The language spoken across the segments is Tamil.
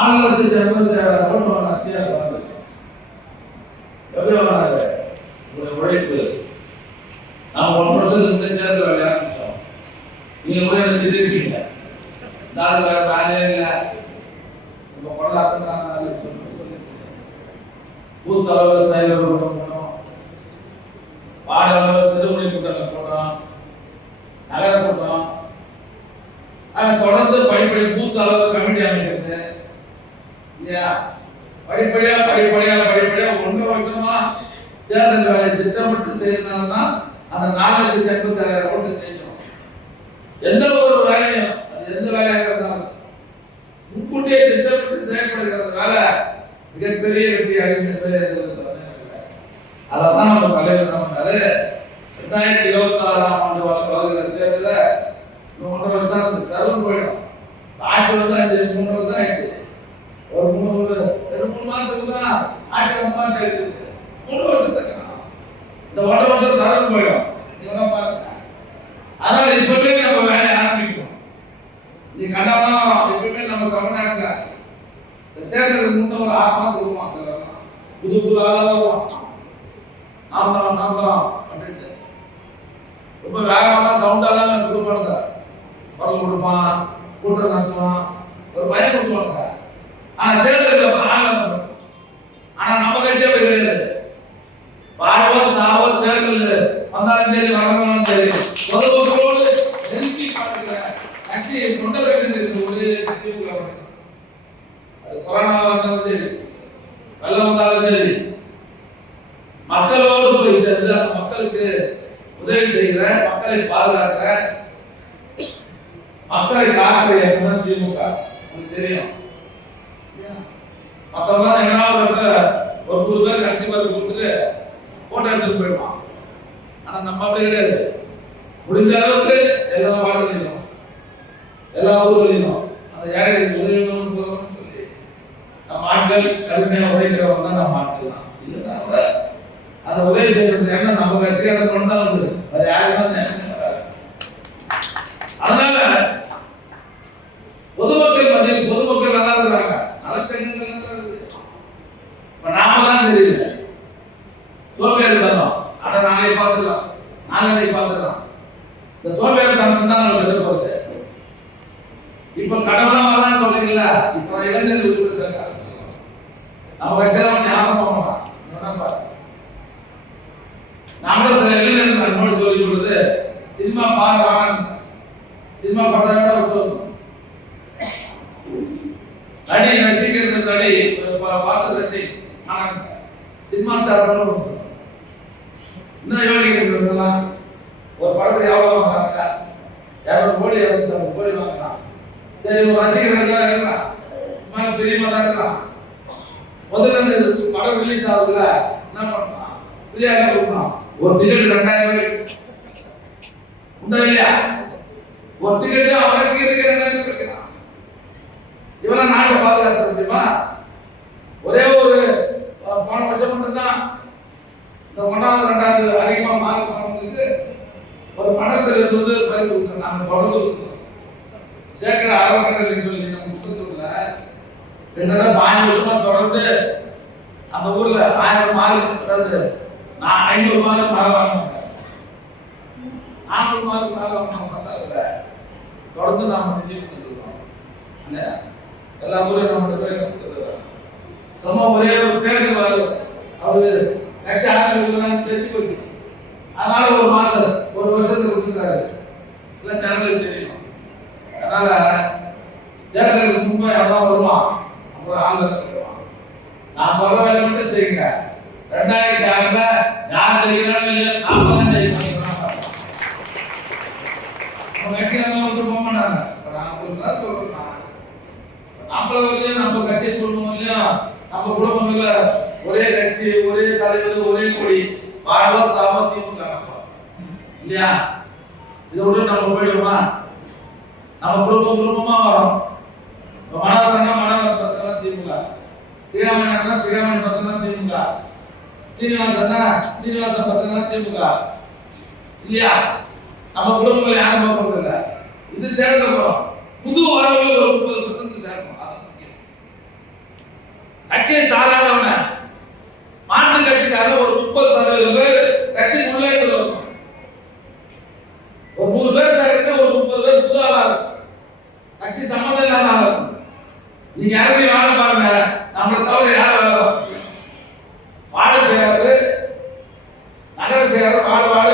4,80,000 எப்படி வராது உழைப்பு. நாம் 1 வருஷத்துக்கு தேர்தல் வேலையை ஆரம்பிச்சோம். நீங்க கூட எனக்கு திட்டிருக்கீங்க, நானே இல்லை இப்போ கொண்டாடுறாங்க. பூத் அளவில் செயலர் கூட்டம் போட்டோம், வார்டு அளவில் திருமணி கூட்டங்கள் போட்டோம், நகர கூட்டம். தொடர்ந்து படிப்படி பூத் அளவில் கமிட்டி அமைக்கிறது இல்லையா? படிப்படியா 1 வருஷமா தேர்தல் வேலையை திட்டமிட்டு செய்யறதுனாலதான் அந்த 4,87,000 ஓட்டு ஜெயிச்சோம். எந்த ஒரு வேலையும், அது எந்த வேலையாக இருந்தாலும் முன்கூட்டியே திட்டமிட்டு செயல்படுகிறதுனால மிகப்பெரிய வெற்றி அடைகிறது. அதான் நம்ம தலைவர் என்ன பண்ணாரு, 2026ஆம் ஆண்டு வருகிற தேர்தல 1.5 வருஷம் தான் சர்வம் போயிடும். ஆட்சி வந்து 3 வருஷம் ஆயிடுச்சு. ஒரு 2-3 மாசத்துக்கு தான் ஆட்சி வந்தமா தெரியுது. 3 வருஷத்துக்கு இந்த 1.5 வருஷம் சர்வம் போயிடும். நீங்க பாருங்க. அதனால இப்பவே நம்ம வேலையை ஆரம்பிக்கணும். நீ கண்டவனா இப்பவே நம்ம தமிழ்நாட்டுல தேர்தலுக்கு முன்ன ஒரு 6 மாசத்துக்கு மாசம் புது ஆளாக நாம் தான் பண்ணிட்டு ரொம்ப வேகமாக சவுண்டாலாம் கொடுப்பானுங்க. குரல் கொடுப்பான், கூட்டம் நடத்துவான், ஒரு பயம் கொடுத்துவானுங்க. ஆனா தேர்தல் ஆனா நம்ம கட்சி அப்படி கிடையாது. வாழ்வோ சாவோ தேர்தல் வந்தாலும் சரி வரணும் சரி பொதுமக்களோடு நெருக்கி பார்க்கிற கட்சி தொண்டர்கள் அது கொரோனா வந்தாலும் சரி வெள்ளம் வந்தாலும் சரி மக்களோடு போய் சேர்ந்து அந்த மக்களுக்கு உதவி செய்கிற, மக்களை பாதுகாக்கிற, மக்களை காக்கிற இயக்கம் திமுக. உங்களுக்கு தெரியும். மற்றவங்க எங்கனாவது ஒரு 100 பேர் கட்சி பேர் கொடுத்துட்டு போட்டோ எடுத்துட்டு போயிடுவான். ஆனா நம்ம அப்படி கிடையாது. முடிஞ்ச அளவுக்கு எல்லா வார்டுகளிலும் எல்லா ஊர்களிலும் அந்த ஏழைகளுக்கு உதவி சொல்லி நம்ம ஆட்கள் கடுமையாக உழைக்கிறவங்க தான் நம்ம ஆட்கள் தான். இல்லைன்னா கூட அந்த உதவி செய்யறது என்ன நம்ம கட்சியாக கொண்டு தான் வந்து வேற யாருமே வராது. அதனால பொதுமக்கள் மத்தியில் பொதுமக்கள் நல்லா இருக்கிறாங்க, நலச்சங்கங்கள் இப்ப நாம தான் தெரியல சோம்பேறி தனம். ஆனா நாளைக்கு பார்த்துக்கலாம், நாளைக்கு பார்த்துக்கலாம். இந்த சோம்பேறி தனம் தான் நம்ம எதிர்பார்த்து இப்ப கடவுளா வரலான்னு சொல்றீங்களா? இப்ப இளைஞர்கள் சேர்க்க நம்ம கட்சியெல்லாம் ஞாபகம் போகலாம். நம்மளும் சில இளைஞர்கள் நம்மளோட சொல்லி கொடுத்து சினிமா பாருவாங்க, சினிமா பண்றாங்க விட்டு நடி ரசிக்கிறது நடி பார்த்து ரசி. சினிமா தரப்படும் இன்னும் யோசிக்கலாம். ஒரு படத்தை எவ்வளவு வாங்குறாங்க? 200 கோடி 250 கோடி வாங்குறான். சரி, ஒரு ரசிகர்கள் இருக்கலாம், பிரியமா தான் இருக்கலாம். முதல்ல படம் ரிலீஸ் ஆகுதுல என்ன பண்ணலாம்? ஃப்ரீயா கொடுக்கணும். ஒரு டிக்கெட் 2000 உண்டா இல்லையா? ஒரு டிக்கெட் அவன் ரசிகருக்கு 2000 கிடைக்கிறான். இவெல்லாம் நாட்டை பாதுகாக்க முடியுமா? ஒரே ஒரு போன வருஷம் மட்டும்தான் இந்த 1வது 2வது அதிகமா மார்க் பண்ணவங்களுக்கு ஒரு பணத்தில் இருந்து பரிசு கொடுக்குறோம். நாங்கள் தொடர்ந்து கொடுக்குறோம். சேகர ஆரோக்கியம் சொல்லி நம்ம கொடுத்துருக்கோம்ல, 5 வருஷமா தொடர்ந்து அந்த ஊர்ல 1000 மார்க், அதாவது 500 மார்க் மேல வாங்கினாங்க. 400 மார்க் மேல வாங்கினாங்க. தொடர்ந்து நாம நிதி கொடுத்துருக்கோம். எல்லா ஊரையும் நம்ம கொடுத்துருக்கோம். சும்மா ஒரே ஒரு தேர்தல் வருது, அவரு கட்சி ஆரம்பிச்சு தெரிஞ்சு போச்சு. அதனால ஒரு மாசம் 1 வருஷத்துக்கு கொடுத்துருக்காரு. இல்லை ஜனங்களுக்கு தெரியும். அதனால தேர்தலுக்கு முன்பே எல்லாம் வருவான், அப்புறம் ஆளுநர் வருவான். நான் சொல்ற வேலை மட்டும் செய்யுங்க. 2006ல யார் ஜெயிக்கிறாங்க இல்லையா, நாம தான் ஜெயிக்கணும். நம்ம கட்சியெல்லாம் விட்டு போக மாட்டாங்க. நான் உங்களுக்கு சொல்றேன்னா, நம்மள வந்து நம்ம கட்சியை குடும்பம் இல்லையா, நம்ம குடும்பங்கள்ல ஒரே கட்சி, ஒரே தலைவர், ஒரே கொடி, வாழ்வா சாவா திமுக இல்லையா? இதை விட்டு நம்ம போயிடுவோமா? நம்ம குடும்பமா வரோம். மனோகரனா மனோகர் பசங்க திமுக, சிகாமணி சிகாமணி பசங்க திமுக, சீனிவாசன்னா சீனிவாசன் பசங்க திமுக இல்லையா? நம்ம குடும்பங்கள் யாரும் போறது இல்லை. இது சேர்க்க போறோம். புது வரவு ஒரு 30% சேர்க்கணும். அது முக்கியம். நீங்க யாருமே வாழ பாருங்க, நம்மளை தவிர யாரும் வேலை பார்க்க வாழ செய்யறாரு, நகர செய்யறாரு, வாழ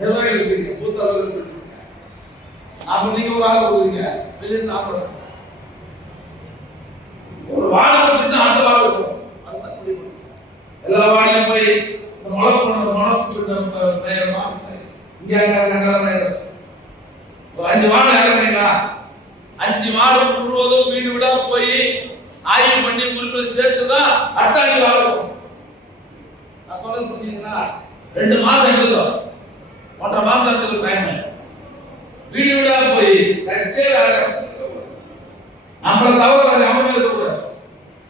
நிர்வாகிகள் வச்சிருக்கீங்க, பூத்த அளவில் வச்சிருக்கீங்க. நாம நீங்க ஒரு ஆள் கொடுக்குறீங்க, வெளியே நான் ஒரு வாழை வச்சுட்டு அந்த வாழை இருக்கும். எல்லா வாழையும் போய் இந்த முளை இங்க ஒரு 5 வாழை இறங்குறீங்களா, 5 வாழை முழுவதும் வீடு விடா போய் ஆய்வு பண்ணி உறுப்பினர் சேர்த்துதான் அடுத்த 5 வாழை இருக்கும். நான் சொல்றது புரியுதுங்களா? 2 மாசம் எடுக்கும், 1.5 மாசம் எடுத்துக்கு டைம். வீடு விடா போய் நம்மளை தவிர அமைப்பு இருக்கக்கூடாது.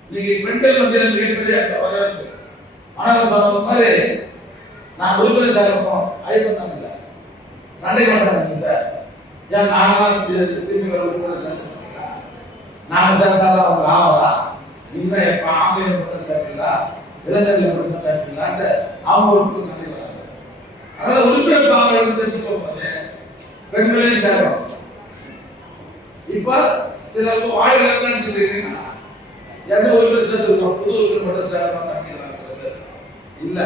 இன்னைக்கு பெண்கள் மத்தியில் மிகப்பெரிய வரவேற்பு. ஆனால் சொன்ன மாதிரி நான் உறுப்பினர் சேர்ப்போம் ஐயப்பன் இல்லை, சண்டை பண்றாங்க. ஏன் நாங்களாம் திரும்பி உறுப்பினர் சேர்த்துருக்கீங்களா? நாங்கள் சேர்த்தாதான் அவங்க ஆவதா? இன்னும் எப்போ ஆம்பளை மட்டும் சேர்ப்பீங்களா, இளைஞர்கள் மட்டும் சேர்ப்பீங்களான்ட்டு அவங்க உறுப்பினர் சண்டை பண்றாங்க. அதனால உறுப்பினர் பாவங்களுக்கு தெரிஞ்சு போகும்போது பெண்களையும் சேரும். இப்ப சில வாடகை நினைச்சுக்கிறீங்கன்னா எந்த உறுப்பினர் சேர்த்துருக்கோம், புது உறுப்பினர் மட்டும் சேரணும் நினைக்கிறாங்க. இல்ல,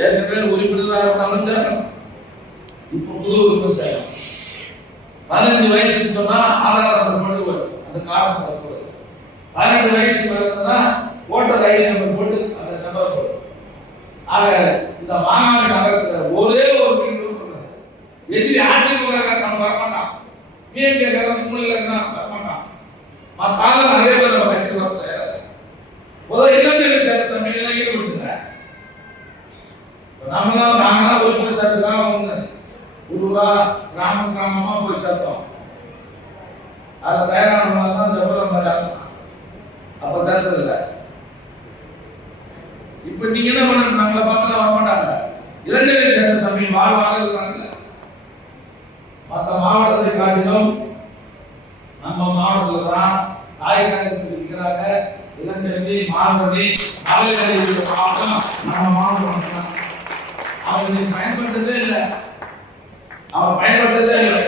ஏற்கனவே உறுப்பினராக இருந்தாலும் சேரணும். இப்ப புது உறுப்பினர் சேரணும். 15 வயசுன்னு சொன்னா ஆதார் நம்பர் அந்த கார்டு போடு. 18 வயசு மேலன்னா ஓட்டர் ஐடி நம்பர் போட்டு அந்த நம்பர் போடு. ஆக இந்த மாகாண நகரத்துல ஒரே ஒரு எதிரி ஆட்சிக்காக நம்ம வரமாட்டான், பிஎம்கேக்காக மூலையில வரமாட்டான். மற்ற நிறைய பேர் நம்ம கட்சி வர தயாராக முதல் இளைஞர்கள் சேர்த்த தமிழெல்லாம் ஈடுபடுத்துங்க. நாங்களாம் உறுப்பினர் சேர்த்துக்காக ஒண்ணு ஊரா கிராமமா போய் சேர்த்தோம். அதை தயாரான தான் ஜபலம் மாதிரி அப்ப சேர்த்தது இல்லை. இப்ப நீங்க என்ன பண்ண, நாங்களை பார்த்தா வரமாட்டாங்க. இளைஞர்கள் சேர்த்த தமிழ் வாழ்வாங்க. மற்ற மாவட்டத்தை காட்டிலும் நம்ம மாவட்டத்தில் தான் தாய்நாயகத்தில் இருக்கிறாங்க. இளஞ்செல்வி மாணவனி மகளிர் மாவட்டம் நம்ம மாவட்டம் தான். அவங்க பயன்படுத்ததே இல்லை, அவன் பயன்படுத்ததே இல்லை.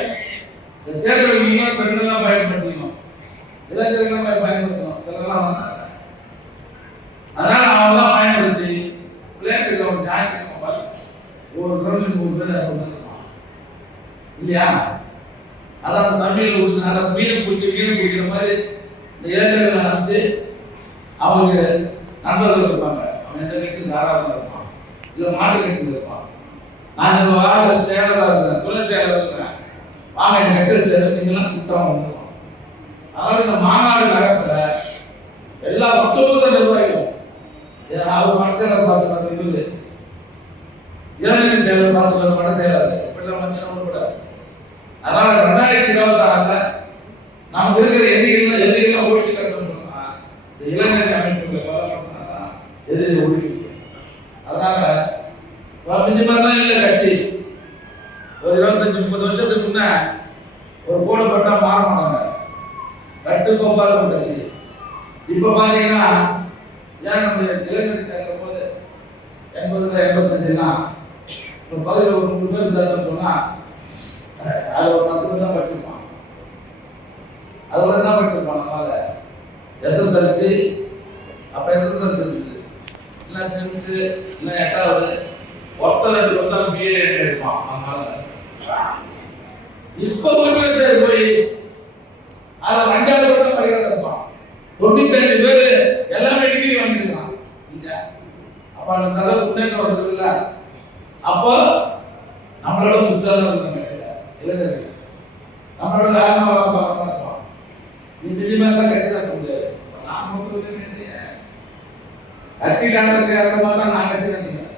தேர்தல் பெண்கள் தான் பயன்படுத்தணும், இளைஞர்கள் தான் பயன்படுத்தணும். சிலர்லாம் வந்தாங்க. அதனால அவங்களாம் பயன்படுத்தி பிள்ளைங்களுக்கு ஒரு ஞாயிற்றுக்கிழமை ஒரு கிரௌண்ட் 100 பேர் இல்லையா? அதான் தமிழில் அதை மீன் பிடிக்கிற மாதிரி இந்த இளைஞர்கள் நினைச்சு அவங்க நண்பர்கள் இருப்பாங்க. அவன் எந்த கட்சி சாராக இருப்பான், இல்லை மாட்டு கட்சியில் இருப்பான். நான் இந்த வார்டு செயலராக இருக்கிறேன், துணை செயலராக இருக்கிறேன், வாங்க இந்த கட்சியில் சேர நீங்களாம் கூட்டம் வந்துருவோம். அதாவது இந்த மாநாடு நகரத்துல எல்லா ஒட்டுமொத்த நிர்வாகிகளும் அவர் மனசேலர் பார்த்துக்கிறது, இளைஞர் செயலர் பார்த்துக்கிறது, மட செயலர் இப்படிலாம் மஞ்சள் கூடாது. அதனால 2026 நமக்கு இருக்கிற எதிரிகள் ஒழிச்சு கட்டணும்னு சொன்னா இந்த இளைஞர் அமைப்பு எதிரி ஒழிச்சு. அதனால இந்த மாதிரிதான் இல்லை கட்சி. ஒரு 25-30 வருஷத்துக்கு முன்ன ஒரு போடு பட்டா மாற மாட்டாங்க, கட்டுக்கோப்பால் கட்சி. இப்ப பாத்தீங்கன்னா ஏன் நம்ம இளைஞர் சேர்க்கிற போது 80-85 ஒரு பகுதியில் ஒரு 3 பேர் சேர்க்கணும்னு சொன்னா அது ஒரு 10 பேர் தான் படிச்சிருப்பான். அதோட தான் படிச்சிருப்பான். அதனால எஸ்எஸ்எல்சி, அப்ப எஸ்எஸ்எல்சி இல்லை 10th இல்லை 8வது ஒருத்தர் 2 பேர் பிஏ இருப்பான். அதனால இப்ப ஒரு போய் அதை 2வது கூட படிக்கிறதா இருப்பான். 95 பேர் எல்லாமே டிகிரி வாங்கிருக்கான். அப்ப அந்த தலை முன்னேற்றம் வருது இல்ல, அப்போ நம்மளோட உற்சாகம் இருக்காங்க இளைஞர்கள், நம்மளோட ஆரம்பமாக இருப்பான். நிதிமேலாம் கட்சி நடத்த முடியாது. நான் கட்சி நடத்துறதுக்கு அந்த மாதிரி தான் நான் கட்சி நடத்துறேன்.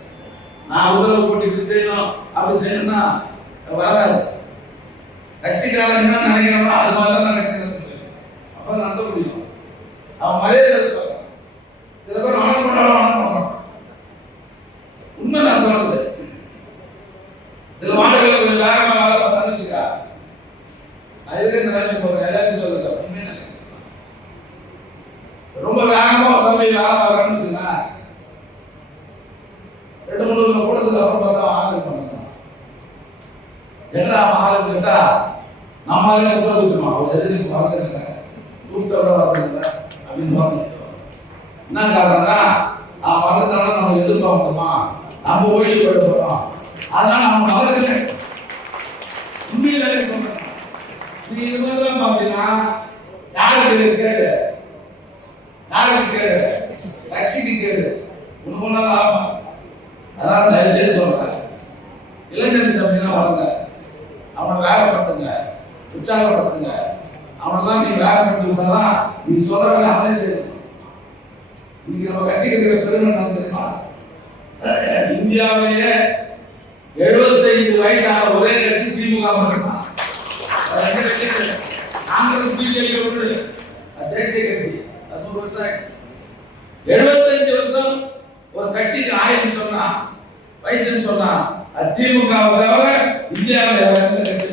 நான் உதவி போட்டு செய்யணும் அப்படி செய்யணும்னா வராது. கட்சிக்காரன் என்ன நினைக்கிறோமோ அது மாதிரி தான் கட்சி நடத்த முடியும். அப்ப நடத்த முடியும். அவன் மரியாதை எதிர்பார்க்க சில பேர் வணக்கம் பண்ணாலும் வணக்கம் பண்ணணும். உண்மை நான் சொல்றது. சில மாடுகள் கொஞ்சம் வேகமா வேலை பார்த்தான்னு வச்சுக்கா, அதுக்கு நிலைமை சொல்றேன், எல்லாத்தையும் சொல்லுங்க. ரொம்ப வேகமா தம்பி வேலை பார்க்கறேன்னு வச்சுக்கா, 2-3 கூடத்துக்கு அப்புறம் பார்த்தா ஆளுக்கு பண்ணணும். என்னடா ஆளுக்கு கேட்டா நம்ம உத்தரவு அவர் எதிர்த்து வளர்ந்துருக்காங்க. கூப்பிட்ட வரதுங்க அப்படின்னு போறாங்க. என்ன காரணம்னா நான் வளர்ந்தாலும் நம்ம எதிர்பார்க்கணுமா, நம்ம ஓய்வு போட போறோம், அதனால அவங்க வளர்க்கல. உண்மையிலே சொல்றேன், நீ இதெல்லாம் பார்த்தீங்கன்னா யாருக்கு கேடு, யாருக்கு கேடு, கட்சிக்கு கேடு, உண்மைதான் ஆகும். அதான் தயவுசெய்து சொல்றேன், இளைஞர் தம்பினா வளர்ங்க, அவனை வேலைப்படுத்துங்க, உற்சாகப்படுத்துங்க. அவனை தான் நீ வேலைப்படுத்திவிட்டாதான் நீ சொல்ற வேலை அவனே செய்யணும். இன்னைக்கு நம்ம கட்சிக்கு இருக்கிற பெருமை என்ன தெரியுமா? இந்தியாவிலேயே 75 வயசான ஒரே கட்சி திமுக மட்டும்தான். காங்கிரஸ் பிஜேபி ஒன்று தேசிய கட்சி 75 வருஷம் ஒரு கட்சிக்கு ஆயுள்னு சொன்னா, வயசுன்னு சொன்னா அது திமுக தவிர இந்தியாவில் எந்த கட்சி